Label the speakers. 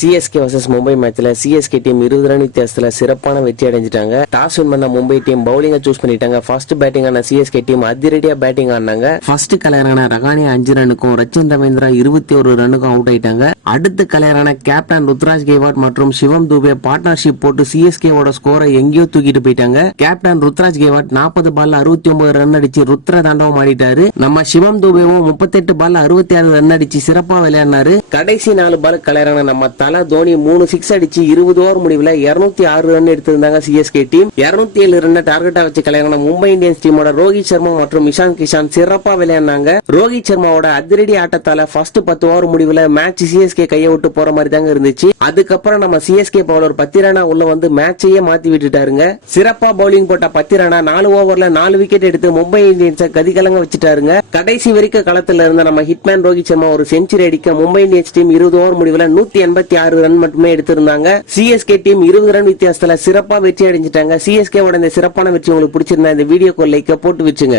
Speaker 1: CSK versus Mumbai மேட்ச்ல CSK team இருபது run வித்தியாசத்துல சிறப்பான வெற்றி அடைஞ்சிட்டாங்க. டாஸ் வின் பண்ண மும்பை டீம் பவுலிங்க சூஸ் பண்ணிட்டாங்க. ஃபர்ஸ்ட் பேட்டிங் ஆன சிஎஸ்கே டீம் அதிரடியா பேட்டிங் ஆனாங்க. ஃபர்ஸ்ட் கலையரான ரகானி அஞ்சு ரனுக்கும் ரச்சின் ரவீந்திரா இருபத்தி ஒரு ரன்னுக்கும் அவுட் ஆயிட்டாங்க. அடுத்த கலையரான கேப்டன் ருத்ராஜ் கேவாட் மற்றும் சிவம் துபே பார்ட்னர்ஷிப் போட்டு சிஎஸ்கேவோட ஸ்கோரை எங்கேயோ தூக்கிட்டு போயிட்டாங்க. கேப்டன் ருத்ராஜ் கேவாட் நாற்பது பால்ல அறுபத்தி ஒன்பது ரன் அடிச்சு ருத்ர தாண்டவம் ஆடிட்டாரு. நம்ம சிவம் துபேவும் முப்பத்தெட்டு பால்ல அறுபத்தி ஆறு ரன் அடிச்சு சிறப்பா விளையாடினாரு. கடைசி நாலு பால் கலையரான நம்ம தல தோனி மூணு சிக்ஸ் அடிச்சு இருபது ஓவர் முடிவுல இருநூத்தி ஆறு ரன் எடுத்திருந்தாங்க சிஎஸ்கே டீம் இருநூத்தி ஏழு ரன் டார்கெட்டா வச்சு கலையான மும்பை இந்தியன்ஸ் டீமோட ரோஹித் சர்மா மற்றும் இஷாந்த் கிஷான் சிறப்பா விளையாடினாங்க. ரோஹித் சர்மாவோட அதிரடி ஆட்டத்தால ஃபர்ஸ்ட் பத்து ஓவர் முடிவுல மேட்ச் சிஎஸ்கே கையை விட்டு போற மாதிரி தாங்க இருந்துச்சு. அதுக்கப்புறம் நம்ம சிஎஸ்கே பவுலர் பத்திரானா உள்ள வந்து மேட்சையே மாத்தி விட்டுட்டாருங்க. சிறப்பா பவுலிங் போட்ட பத்திரானா நாலு ஓவர்ல நாலு விக்கெட் எடுத்து மும்பை இந்தியன்ஸை கதிகலங்க வச்சுட்டாருங்க. கடைசி வரைக்கும் களத்துல இருந்த நம்ம ஹிட்மேன் ரோஹித் சர்மா ஒரு செஞ்சுரி அடிக்க மும்பை இந்தியன்ஸ் டீம் இருபது ஓவர் முடிவுல நூத்தி எண்பத்தி ஆறு ரன் மட்டுமே எடுத்திருந்தாங்க. சிஎஸ்கே டீம் இருபது ரன் வித்தியாசத்துல சிறப்பா வெற்றி அடைஞ்சிட்டாங்க. சிஎஸ்கே ஓட இந்த சிறப்பான வெற்றி உங்களுக்கு பிடிச்சிருந்தா இந்த வீடியோக்கு லைக்க போட்டு வச்சுங்க.